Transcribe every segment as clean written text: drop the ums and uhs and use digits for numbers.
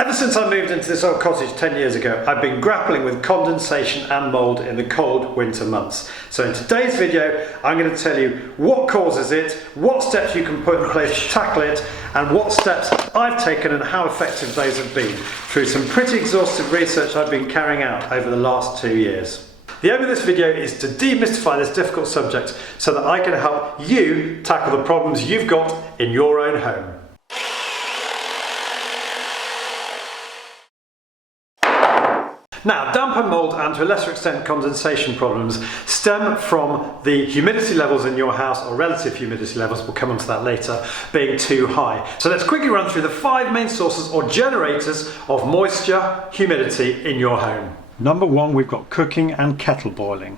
Ever since I moved into this old cottage 10 years ago, I've been grappling with condensation and mould in the cold winter months. So in today's video, I'm going to tell you what causes it, what steps you can put in place to tackle it, and what steps I've taken and how effective those have been through some pretty exhaustive research I've been carrying out over the last 2 years. The aim of this video is to demystify this difficult subject so that I can help you tackle the problems you've got in your own home. Now, damp and mould, and to a lesser extent condensation problems, stem from the humidity levels in your house, or relative humidity levels, we'll come on to that later, being too high. So let's quickly run through the 5 main sources or generators of moisture, humidity in your home. Number 1, we've got cooking and kettle boiling.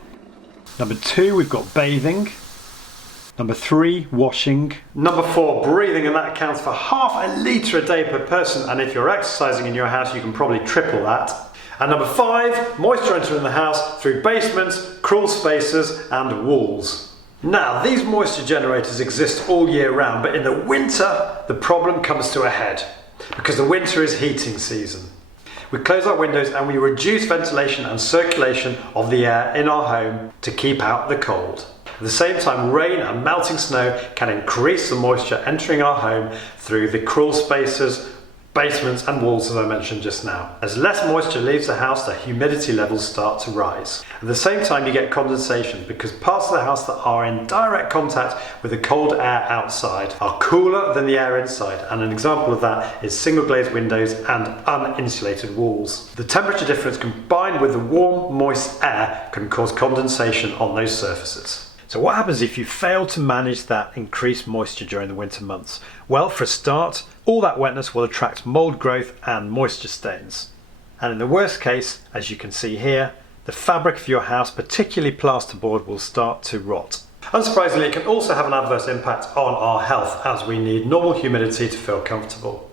Number 2, we've got bathing. Number 3, washing. Number 4, breathing, and that accounts for half a litre a day per person, and if you're exercising in your house you can probably triple that. And number 5, moisture entering the house through basements, crawl spaces and walls. Now, these moisture generators exist all year round, but in the winter the problem comes to a head because the winter is heating season. We close our windows and we reduce ventilation and circulation of the air in our home to keep out the cold. At the same time, rain and melting snow can increase the moisture entering our home through the crawl spaces, basements and walls, as I mentioned just now. As less moisture leaves the house, the humidity levels start to rise. At the same time, you get condensation because parts of the house that are in direct contact with the cold air outside are cooler than the air inside, and an example of that is single glazed windows and uninsulated walls. The temperature difference combined with the warm, moist air can cause condensation on those surfaces. So what happens if you fail to manage that increased moisture during the winter months? Well, for a start, all that wetness will attract mould growth and moisture stains. And in the worst case, as you can see here, the fabric of your house, particularly plasterboard, will start to rot. Unsurprisingly, it can also have an adverse impact on our health as we need normal humidity to feel comfortable.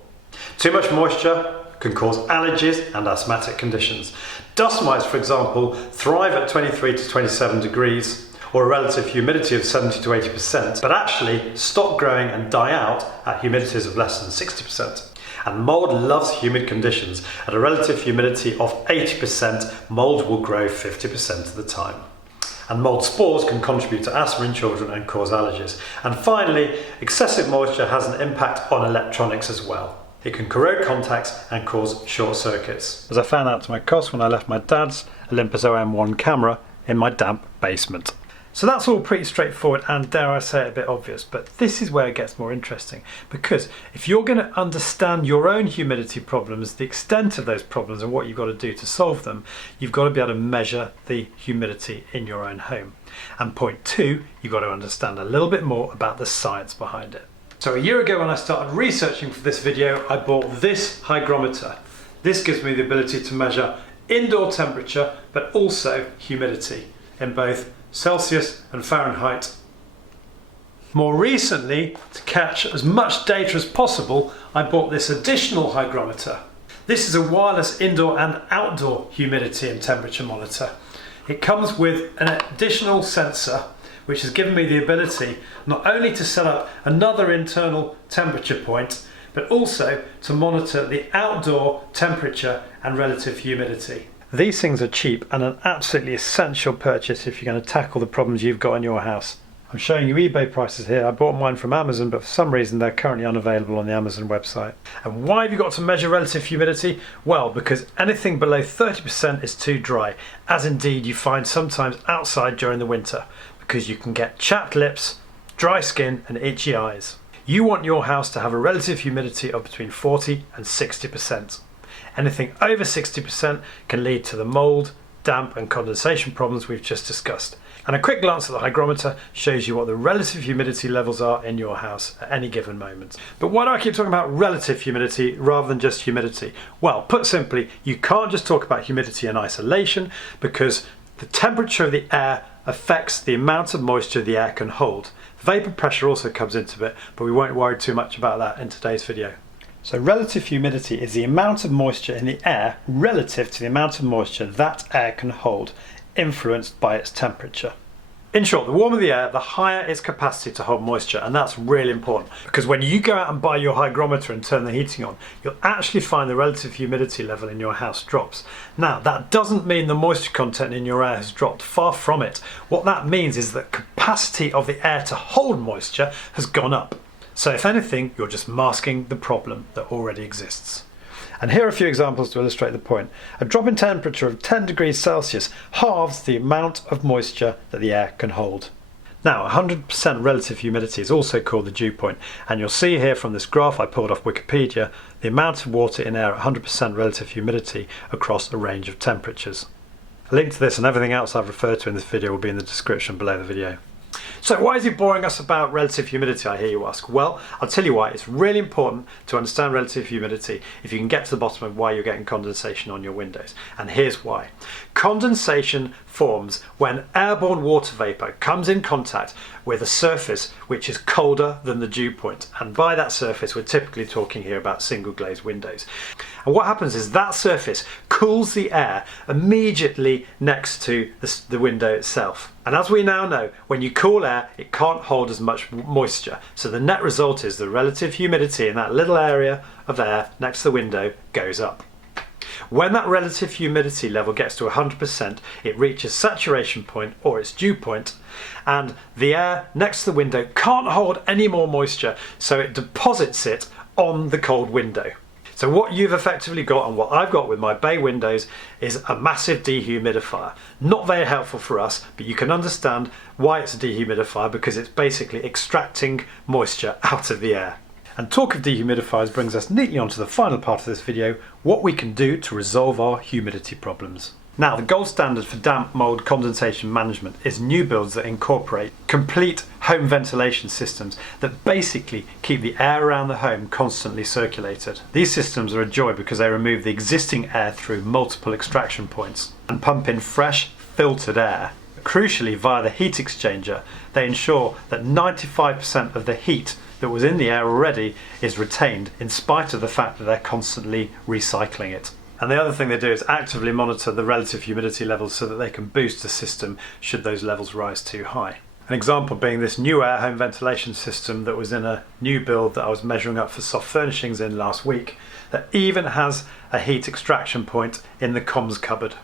Too much moisture can cause allergies and asthmatic conditions. Dust mites, for example, thrive at 23 to 27 degrees, or a relative humidity of 70 to 80%, but actually stop growing and die out at humidities of less than 60%. And mould loves humid conditions. At a relative humidity of 80%, mould will grow 50% of the time. And mould spores can contribute to asthma in children and cause allergies. And finally, excessive moisture has an impact on electronics as well. It can corrode contacts and cause short circuits, as I found out to my cost when I left my dad's Olympus OM1 camera in my damp basement. So that's all pretty straightforward and, dare I say it, a bit obvious, but this is where it gets more interesting, because if you're going to understand your own humidity problems, the extent of those problems and what you've got to do to solve them, you've got to be able to measure the humidity in your own home. And point 2, you've got to understand a little bit more about the science behind it. So a year ago when I started researching for this video, I bought this hygrometer. This gives me the ability to measure indoor temperature but also humidity in both Celsius and Fahrenheit. More recently, to catch as much data as possible, I bought this additional hygrometer. This is a wireless indoor and outdoor humidity and temperature monitor. It comes with an additional sensor which has given me the ability not only to set up another internal temperature point, but also to monitor the outdoor temperature and relative humidity. These things are cheap and an absolutely essential purchase if you're going to tackle the problems you've got in your house. I'm showing you eBay prices here. I bought mine from Amazon, but for some reason they're currently unavailable on the Amazon website. And why have you got to measure relative humidity? Well, because anything below 30% is too dry, as indeed you find sometimes outside during the winter, because you can get chapped lips, dry skin and itchy eyes. You want your house to have a relative humidity of between 40 and 60%. Anything over 60% can lead to the mould, damp and condensation problems we've just discussed. And a quick glance at the hygrometer shows you what the relative humidity levels are in your house at any given moment. But why do I keep talking about relative humidity rather than just humidity? Well, put simply, you can't just talk about humidity in isolation because the temperature of the air affects the amount of moisture the air can hold. Vapor pressure also comes into it, but we won't worry too much about that in today's video. So relative humidity is the amount of moisture in the air relative to the amount of moisture that air can hold, influenced by its temperature. In short, the warmer the air, the higher its capacity to hold moisture, and that's really important because when you go out and buy your hygrometer and turn the heating on, you'll actually find the relative humidity level in your house drops. Now, that doesn't mean the moisture content in your air has dropped, far from it. What that means is that capacity of the air to hold moisture has gone up. So if anything, you're just masking the problem that already exists. And here are a few examples to illustrate the point. A drop in temperature of 10 degrees Celsius halves the amount of moisture that the air can hold. Now, 100% relative humidity is also called the dew point, and you'll see here from this graph I pulled off Wikipedia the amount of water in air at 100% relative humidity across a range of temperatures. A link to this and everything else I've referred to in this video will be in the description below the video. So why is he boring us about relative humidity, I hear you ask? Well, I'll tell you why. It's really important to understand relative humidity if you can get to the bottom of why you're getting condensation on your windows. And here's why. Condensation forms when airborne water vapour comes in contact with a surface which is colder than the dew point. And by that surface, we're typically talking here about single glazed windows. And what happens is that surface cools the air immediately next to the window itself. And as we now know, when you cool air, it can't hold as much moisture. So the net result is the relative humidity in that little area of air next to the window goes up. When that relative humidity level gets to 100%, it reaches saturation point or its dew point, and the air next to the window can't hold any more moisture, so it deposits it on the cold window. So what you've effectively got, and what I've got with my bay windows, is a massive dehumidifier. Not very helpful for us, but you can understand why it's a dehumidifier because it's basically extracting moisture out of the air. And talk of dehumidifiers brings us neatly onto the final part of this video, what we can do to resolve our humidity problems. Now, the gold standard for damp mould condensation management is new builds that incorporate complete home ventilation systems that basically keep the air around the home constantly circulated. These systems are a joy because they remove the existing air through multiple extraction points and pump in fresh, filtered air. Crucially, via the heat exchanger, they ensure that 95% of the heat that was in the air already is retained in spite of the fact that they're constantly recycling it. And the other thing they do is actively monitor the relative humidity levels so that they can boost the system should those levels rise too high. An example being this new air home ventilation system that was in a new build that I was measuring up for soft furnishings in last week, that even has a heat extraction point in the comms cupboard.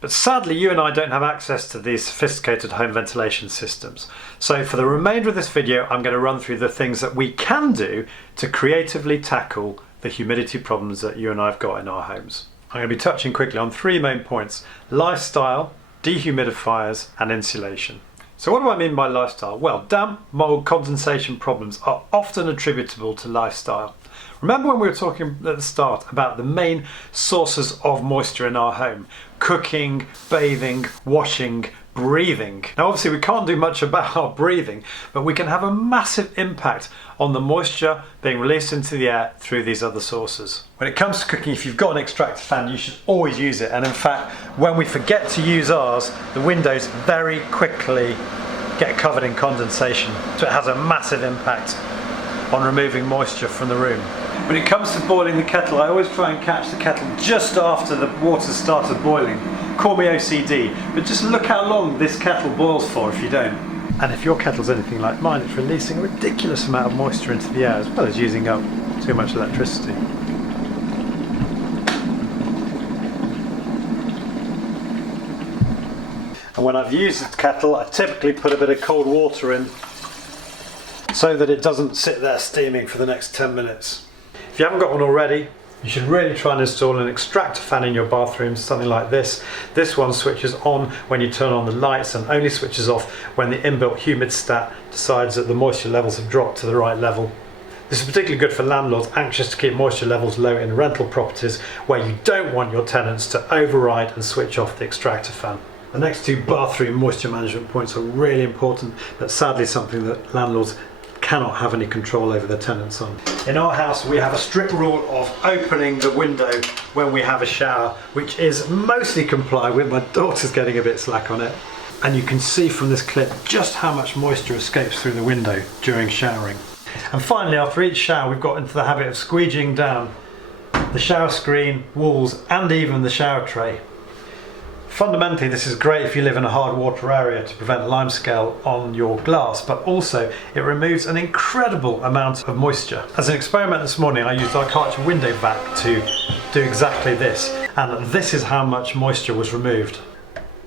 But sadly, you and I don't have access to these sophisticated home ventilation systems. So for the remainder of this video, I'm going to run through the things that we can do to creatively tackle the humidity problems that you and I have got in our homes. I'm going to be touching quickly on three main points: lifestyle, dehumidifiers, and insulation. So what do I mean by lifestyle? Well, damp mould condensation problems are often attributable to lifestyle. Remember when we were talking at the start about the main sources of moisture in our home? Cooking, bathing, washing, breathing. Now obviously we can't do much about our breathing, but we can have a massive impact on the moisture being released into the air through these other sources. When it comes to cooking, if you've got an extractor fan, you should always use it. And in fact, when we forget to use ours, the windows very quickly get covered in condensation. So it has a massive impact on removing moisture from the room. When it comes to boiling the kettle, I always try and catch the kettle just after the water started boiling. Call me OCD, but just look how long this kettle boils for if you don't. And if your kettle's anything like mine, it's releasing a ridiculous amount of moisture into the air as well as using up too much electricity. And when I've used the kettle, I typically put a bit of cold water in so that it doesn't sit there steaming for the next 10 minutes. If you haven't got one already, you should really try and install an extractor fan in your bathroom, something like this. This one switches on when you turn on the lights and only switches off when the inbuilt humidistat decides that the moisture levels have dropped to the right level. This is particularly good for landlords anxious to keep moisture levels low in rental properties where you don't want your tenants to override and switch off the extractor fan. The next two bathroom moisture management points are really important, but sadly something that landlords cannot have any control over their tenants on. In our house we have a strict rule of opening the window when we have a shower, which is mostly complied with. My daughter's getting a bit slack on it, and you can see from this clip just how much moisture escapes through the window during showering. And finally, after each shower, we've got into the habit of squeegeeing down the shower screen, walls, and even the shower tray. Fundamentally, this is great if you live in a hard water area to prevent limescale on your glass, but also it removes an incredible amount of moisture. As an experiment this morning, I used our DIYte window vac to do exactly this, and this is how much moisture was removed.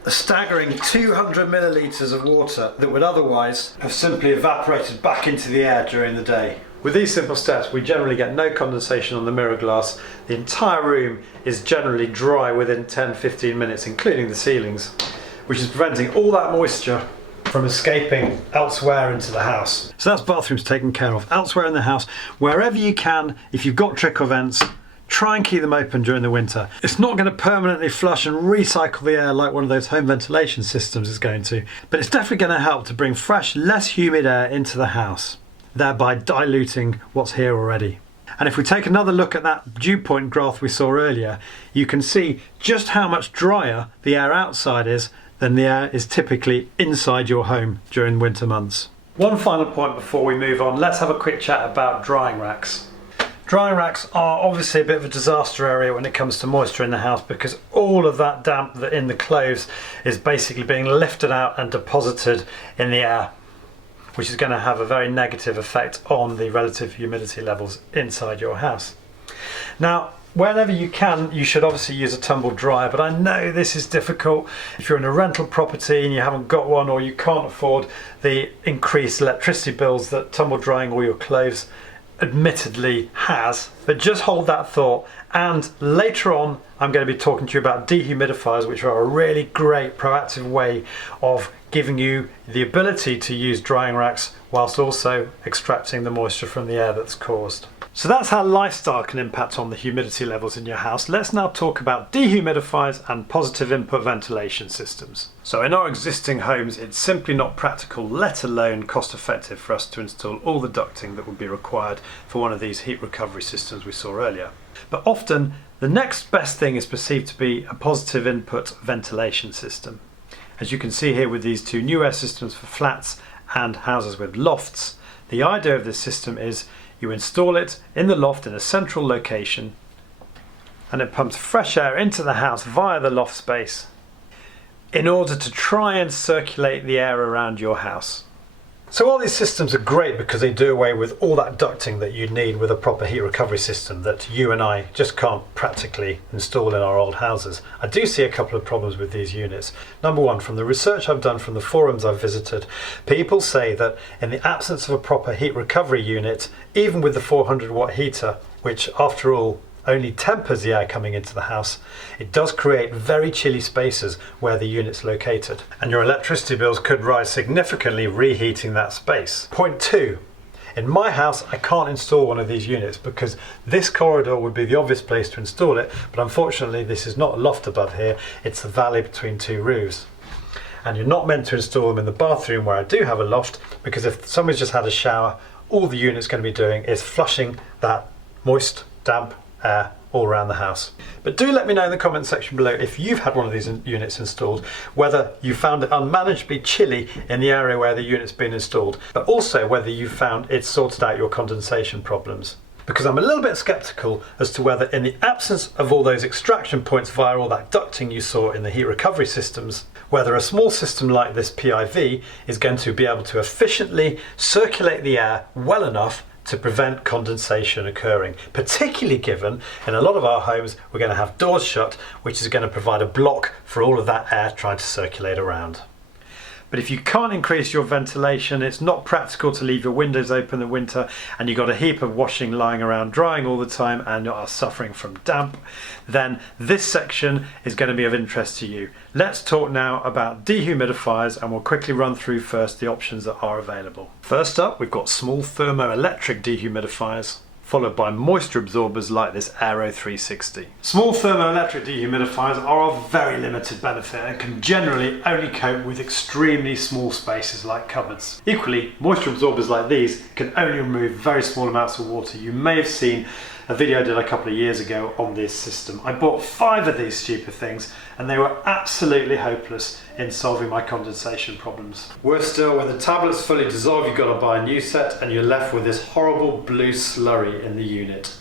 A staggering 200 millilitres of water that would otherwise have simply evaporated back into the air during the day. With these simple steps, we generally get no condensation on the mirror glass. The entire room is generally dry within 10-15 minutes, including the ceilings, which is preventing all that moisture from escaping elsewhere into the house. So that's bathrooms taken care of. Elsewhere in the house, wherever you can, if you've got trickle vents, try and keep them open during the winter. It's not going to permanently flush and recycle the air like one of those home ventilation systems is going to, but it's definitely going to help to bring fresh, less humid air into the house, thereby diluting what's here already. And if we take another look at that dew point graph we saw earlier, you can see just how much drier the air outside is than the air is typically inside your home during winter months. One final point before we move on, let's have a quick chat about drying racks. Drying racks are obviously a bit of a disaster area when it comes to moisture in the house, because all of that damp that in the clothes is basically being lifted out and deposited in the air, which is going to have a very negative effect on the relative humidity levels inside your house. Now, whenever you can, you should obviously use a tumble dryer, but I know this is difficult if you're in a rental property and you haven't got one, or you can't afford the increased electricity bills that tumble drying all your clothes admittedly has. But just hold that thought, and later on I'm going to be talking to you about dehumidifiers, which are a really great proactive way of giving you the ability to use drying racks whilst also extracting the moisture from the air that's caused. So that's how lifestyle can impact on the humidity levels in your house. Let's now talk about dehumidifiers and positive input ventilation systems. So in our existing homes, it's simply not practical, let alone cost effective, for us to install all the ducting that would be required for one of these heat recovery systems we saw earlier. But often the next best thing is perceived to be a positive input ventilation system. As you can see here with these two new air systems for flats and houses with lofts, the idea of this system is you install it in the loft in a central location, and it pumps fresh air into the house via the loft space in order to try and circulate the air around your house. So all these systems are great because they do away with all that ducting that you need with a proper heat recovery system that you and I just can't practically install in our old houses. I do see a couple of problems with these units. Number one, from the research I've done from the forums I've visited, people say that in the absence of a proper heat recovery unit, even with the 400 watt heater, which after all only tempers the air coming into the house, it does create very chilly spaces where the unit's located, and your electricity bills could rise significantly reheating that space. Point two, in my house I can't install one of these units because this corridor would be the obvious place to install it, but unfortunately this is not a loft above here, it's the valley between two roofs. And you're not meant to install them in the bathroom where I do have a loft, because if somebody's just had a shower, all the unit's going to be doing is flushing that moist, damp air all around the house. But do let me know in the comment section below if you've had one of these units installed, whether you found it unmanageably chilly in the area where the unit's been installed, but also whether you found it sorted out your condensation problems. Because I'm a little bit skeptical as to whether, in the absence of all those extraction points via all that ducting you saw in the heat recovery systems, whether a small system like this PIV is going to be able to efficiently circulate the air well enough to prevent condensation occurring, particularly given in a lot of our homes we're going to have doors shut, which is going to provide a block for all of that air trying to circulate around. But if you can't increase your ventilation, it's not practical to leave your windows open in winter, and you've got a heap of washing lying around drying all the time and you are suffering from damp, then this section is going to be of interest to you. Let's talk now about dehumidifiers, and we'll quickly run through first the options that are available. First up, we've got small thermoelectric dehumidifiers, followed by moisture absorbers like this Aero 360. Small thermoelectric dehumidifiers are of very limited benefit and can generally only cope with extremely small spaces like cupboards. Equally, moisture absorbers like these can only remove very small amounts of water. You may have seen a video I did a couple of years ago on this system. I bought 5 of these stupid things and they were absolutely hopeless in solving my condensation problems. Worse still, when the tablets fully dissolve, you've got to buy a new set and you're left with this horrible blue slurry in the unit.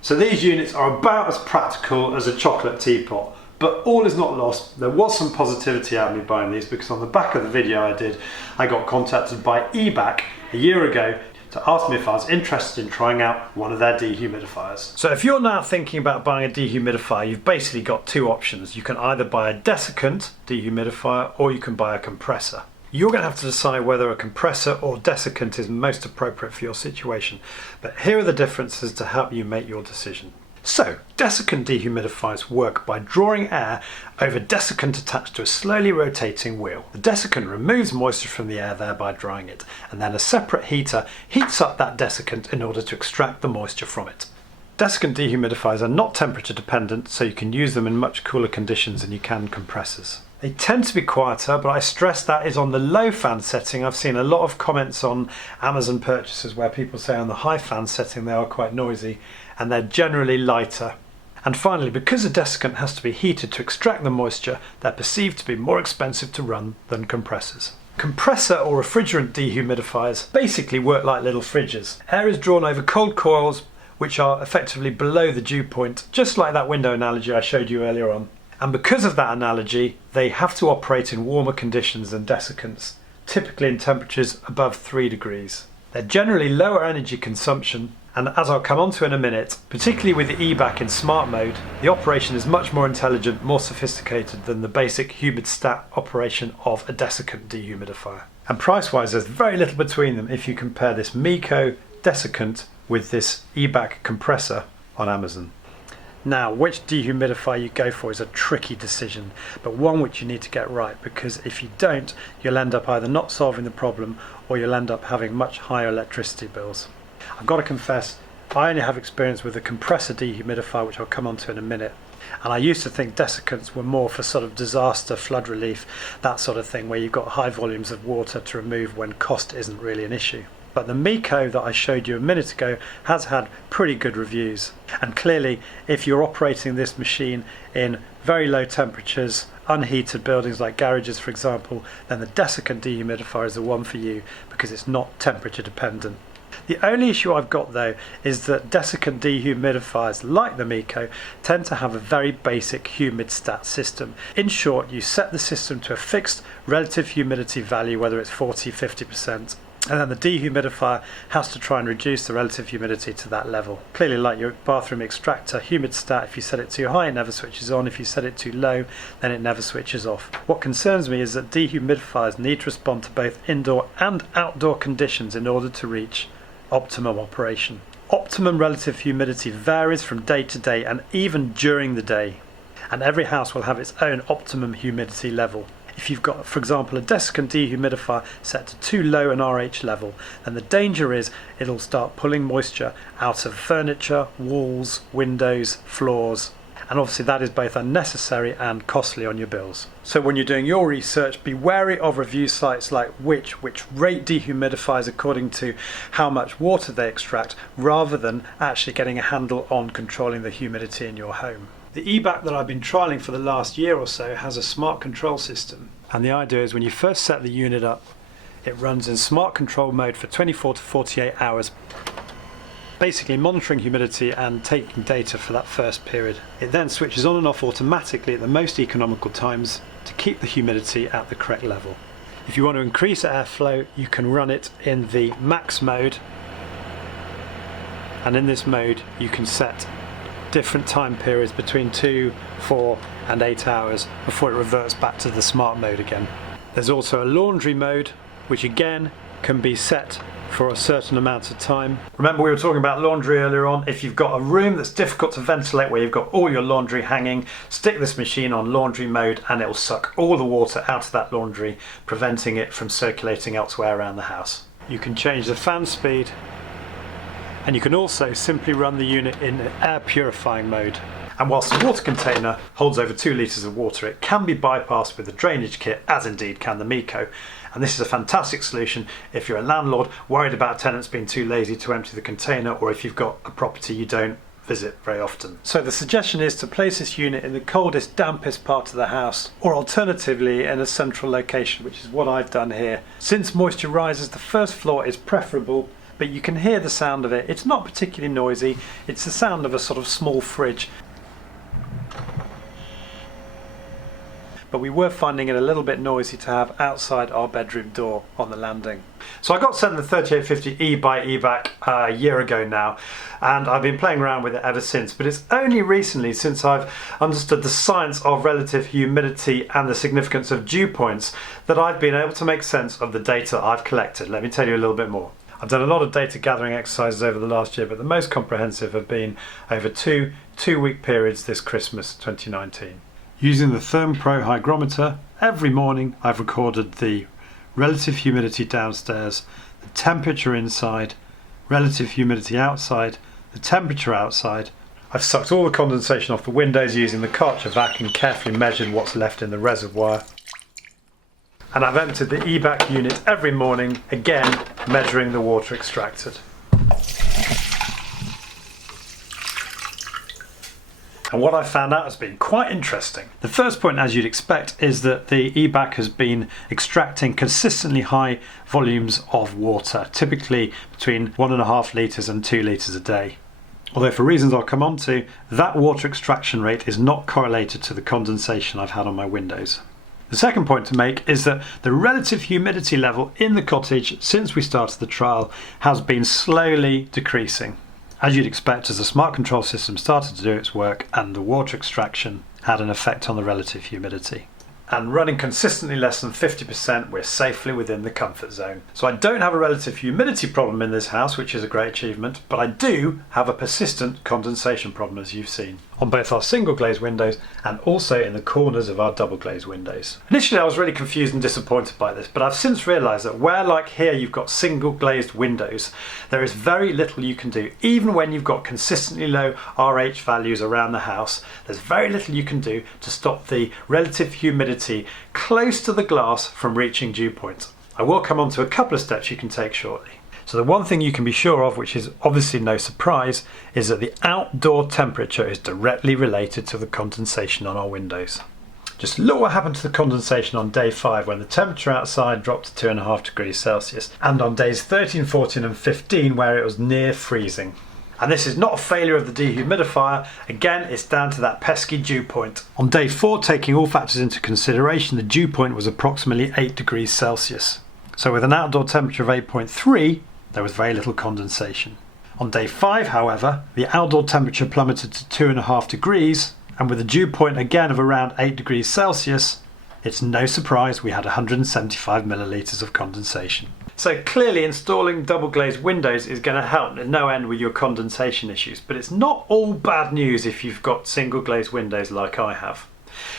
So these units are about as practical as a chocolate teapot, But all is not lost. There was some positivity out of me buying these, because on the back of the video I did, I got contacted by eBack a year ago to ask me if I was interested in trying out one of their dehumidifiers. So if you're now thinking about buying a dehumidifier, you've basically got two options. You can either buy a Desiccant dehumidifier or you can buy a compressor. You're going to have to decide whether a compressor or Desiccant is most appropriate for your situation. But here are the differences to help you make your decision. So, Desiccant dehumidifiers work by drawing air over desiccant attached to a slowly rotating wheel. The desiccant removes moisture from the air, thereby drying it, and then a separate heater heats up that desiccant in order to extract the moisture from it. Desiccant dehumidifiers are not temperature dependent, so you can use them in much cooler conditions than you can compressors. They tend to be quieter, but I stress that is on the low fan setting. I've seen a lot of comments on Amazon purchases where people say on the high fan setting they are quite noisy, and they're generally lighter. And finally, because a desiccant has to be heated to extract the moisture, they're perceived to be more expensive to run than compressors. Compressor or refrigerant dehumidifiers basically work like little fridges. Air is drawn over cold coils which are effectively below the dew point, just like that window analogy I showed you earlier on. And because of that analogy, they have to operate in warmer conditions than desiccants, typically in temperatures above 3 degrees. They're generally lower energy consumption, and as I'll come on to in a minute, particularly with the eBack in smart mode, the operation is much more intelligent, more sophisticated than the basic humid stat operation of a desiccant dehumidifier. And price-wise, there's very little between them if you compare this Meco Desiccant with this eBack compressor on Amazon. Now, which dehumidifier you go for is a tricky decision, but one which you need to get right, because if you don't, you'll end up either not solving the problem or you'll end up having much higher electricity bills. I've got to confess, I only have experience with a compressor dehumidifier, which I'll come on to in a minute. And I used to think desiccants were more for sort of disaster, flood relief, that sort of thing, where you've got high volumes of water to remove when cost isn't really an issue. But the Meco that I showed you a minute ago has had pretty good reviews. And clearly, if you're operating this machine in very low temperatures, unheated buildings like garages for example, then the Desiccant dehumidifier is the one for you because it's not temperature dependent. The only issue I've got though is that Desiccant dehumidifiers, like the Meco, tend to have a very basic humid stat system. In short, you set the system to a fixed relative humidity value, whether it's 40-50%. And then the dehumidifier has to try and reduce the relative humidity to that level. Clearly, like your bathroom extractor, humid stat, if you set it too high, it never switches on. If you set it too low, then it never switches off. What concerns me is that dehumidifiers need to respond to both indoor and outdoor conditions in order to reach optimum operation. Optimum relative humidity varies from day to day and even during the day. And every house will have its own optimum humidity level. If you've got, for example, a Desiccant dehumidifier set to too low an RH level, then the danger is it'll start pulling moisture out of furniture, walls, windows, floors, and obviously that is both unnecessary and costly on your bills. So when you're doing your research, be wary of review sites like which rate dehumidifiers according to how much water they extract, rather than actually getting a handle on controlling the humidity in your home. The eBack that I've been trialling for the last year or so has a smart control system, and the idea is when you first set the unit up, it runs in smart control mode for 24 to 48 hours, basically monitoring humidity and taking data for that first period. It then switches on and off automatically at the most economical times to keep the humidity at the correct level. If you want to increase airflow, you can run it in the max mode, and in this mode you can set different time periods between 2, 4 and 8 hours before it reverts back to the smart mode again. There's also a laundry mode, which again can be set for a certain amount of time. Remember, we were talking about laundry earlier on. If you've got a room that's difficult to ventilate, where you've got all your laundry hanging, stick this machine on laundry mode and it will suck all the water out of that laundry, preventing it from circulating elsewhere around the house. You can change the fan speed, and you can also simply run the unit in air purifying mode. And whilst the water container holds over 2 litres of water, it can be bypassed with the drainage kit, as indeed can the Meco. And this is a fantastic solution if you're a landlord worried about tenants being too lazy to empty the container, or if you've got a property you don't visit very often. So the suggestion is to place this unit in the coldest, dampest part of the house, or alternatively in a central location, which is what I've done here. Since moisture rises, the first floor is preferable, but you can hear the sound of it. It's not particularly noisy. It's the sound of a sort of small fridge. but we were finding it a little bit noisy to have outside our bedroom door on the landing. So I got sent the 3850E by eBay a year ago now, and I've been playing around with it ever since, but it's only recently, since I've understood the science of relative humidity and the significance of dew points, that I've been able to make sense of the data I've collected. Let me tell you a little bit more. I've done a lot of data gathering exercises over the last year, but the most comprehensive have been over two-week periods this Christmas 2019. Using the ThermPro hygrometer, every morning I've recorded the relative humidity downstairs, the temperature inside, relative humidity outside, the temperature outside. I've sucked all the condensation off the windows using the Karcher vac and carefully measured what's left in the reservoir. And I've emptied the eBac unit every morning, again measuring the water extracted. And what I found out has been quite interesting. The first point, as you'd expect, is that the eBac has been extracting consistently high volumes of water, typically between 1.5 litres and 2 litres a day. Although for reasons I'll come on to, that water extraction rate is not correlated to the condensation I've had on my windows. The second point to make is that the relative humidity level in the cottage since we started the trial has been slowly decreasing, as you'd expect, as the smart control system started to do its work and the water extraction had an effect on the relative humidity. And running consistently less than 50%, we're safely within the comfort zone. So I don't have a relative humidity problem in this house, which is a great achievement, but I do have a persistent condensation problem, as you've seen, on both our single glazed windows and also in the corners of our double glazed windows. Initially I was really confused and disappointed by this, but I've since realised that where, like here, you've got single glazed windows, there is very little you can do. Even when you've got consistently low RH values around the house, there's very little you can do to stop the relative humidity close to the glass from reaching dew points. I will come on to a couple of steps you can take shortly. So the one thing you can be sure of, which is obviously no surprise, is that the outdoor temperature is directly related to the condensation on our windows. Just look what happened to the condensation on day 5 when the temperature outside dropped to 2.5 degrees Celsius, and on days 13, 14 and 15 where it was near freezing. And this is not a failure of the dehumidifier, again it's down to that pesky dew point. On day 4, taking all factors into consideration, the dew point was approximately 8 degrees Celsius. So with an outdoor temperature of 8.3, there was very little condensation. On day 5, however, the outdoor temperature plummeted to 2.5 degrees, and with a dew point again of around 8 degrees Celsius, it's no surprise we had 175 millilitres of condensation. So clearly installing double glazed windows is going to help at no end with your condensation issues, but it's not all bad news if you've got single glazed windows like I have.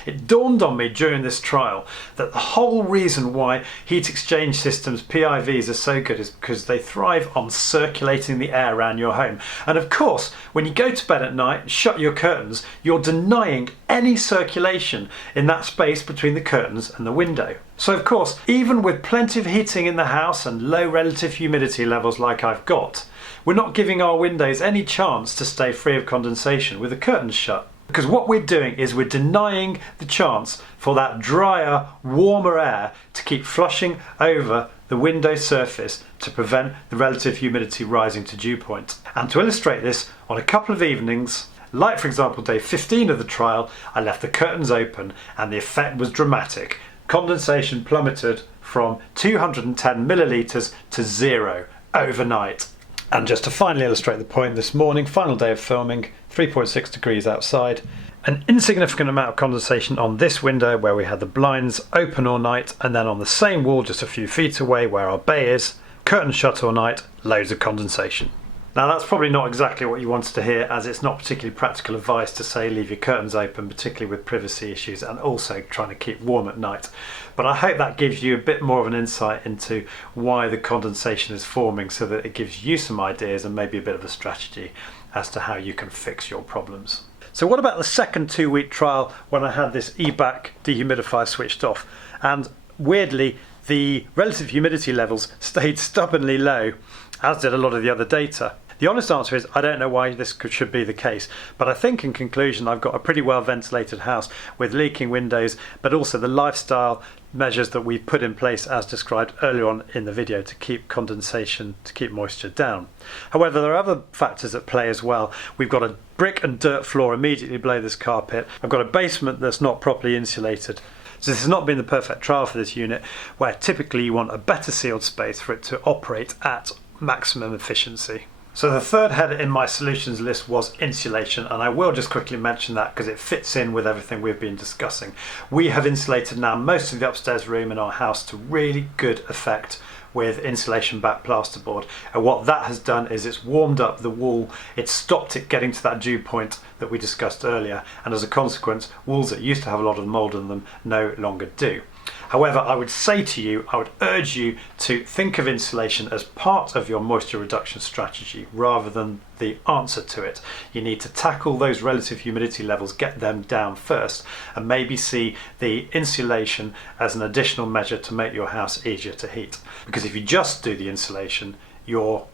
It dawned on me during this trial that the whole reason why heat exchange systems, PIVs, are so good is because they thrive on circulating the air around your home. And of course, when you go to bed at night and shut your curtains, you're denying any circulation in that space between the curtains and the window. So of course, even with plenty of heating in the house and low relative humidity levels like I've got, we're not giving our windows any chance to stay free of condensation with the curtains shut. Because what we're doing is we're denying the chance for that drier, warmer air to keep flushing over the window surface to prevent the relative humidity rising to dew point. And to illustrate this, on a couple of evenings, like for example day 15 of the trial, I left the curtains open and the effect was dramatic. Condensation plummeted from 210 millilitres to 0 overnight. And just to finally illustrate the point, this morning, final day of filming, 3.6 degrees outside, an insignificant amount of condensation on this window where we had the blinds open all night, and then on the same wall just a few feet away where our bay is, curtains shut all night, loads of condensation. Now that's probably not exactly what you wanted to hear, as it's not particularly practical advice to say leave your curtains open, particularly with privacy issues and also trying to keep warm at night. But I hope that gives you a bit more of an insight into why the condensation is forming, so that it gives you some ideas and maybe a bit of a strategy as to how you can fix your problems. So what about the second 2-week trial when I had this eBac dehumidifier switched off? And weirdly, the relative humidity levels stayed stubbornly low, as did a lot of the other data. The honest answer is I don't know why this should be the case, but I think in conclusion I've got a pretty well ventilated house with leaking windows, but also the lifestyle measures that we put in place as described earlier on in the video to keep condensation, to keep moisture down. However, there are other factors at play as well. We've got a brick and dirt floor immediately below this carpet. I've got a basement that's not properly insulated. So this has not been the perfect trial for this unit, where typically you want a better sealed space for it to operate at maximum efficiency. So the third header in my solutions list was insulation, and I will just quickly mention that because it fits in with everything we've been discussing. We have insulated now most of the upstairs room in our house to really good effect with insulation back plasterboard, and what that has done is it's warmed up the wall, it's stopped it getting to that dew point that we discussed earlier, and as a consequence walls that used to have a lot of mould in them no longer do. However, I would say to you, I would urge you to think of insulation as part of your moisture reduction strategy rather than the answer to it. You need to tackle those relative humidity levels, get them down first, and maybe see the insulation as an additional measure to make your house easier to heat. Because if you just do the insulation, you're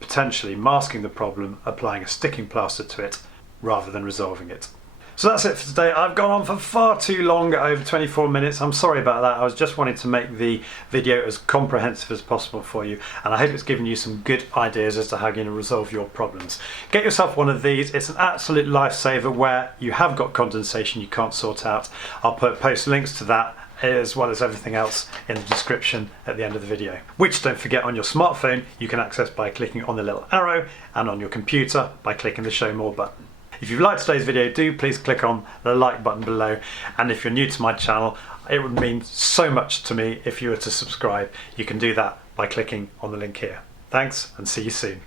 potentially masking the problem, applying a sticking plaster to it rather than resolving it. So that's it for today. I've gone on for far too long, over 24 minutes. I'm sorry about that. I was just wanting to make the video as comprehensive as possible for you, and I hope it's given you some good ideas as to how you're going to resolve your problems. Get yourself one of these. It's an absolute lifesaver where you have got condensation you can't sort out. I'll post links to that as well as everything else in the description at the end of the video, which, don't forget, on your smartphone you can access by clicking on the little arrow, and on your computer by clicking the show more button. If you've liked today's video, do please click on the like button below, and if you're new to my channel, it would mean so much to me if you were to subscribe. You can do that by clicking on the link here. Thanks, and see you soon.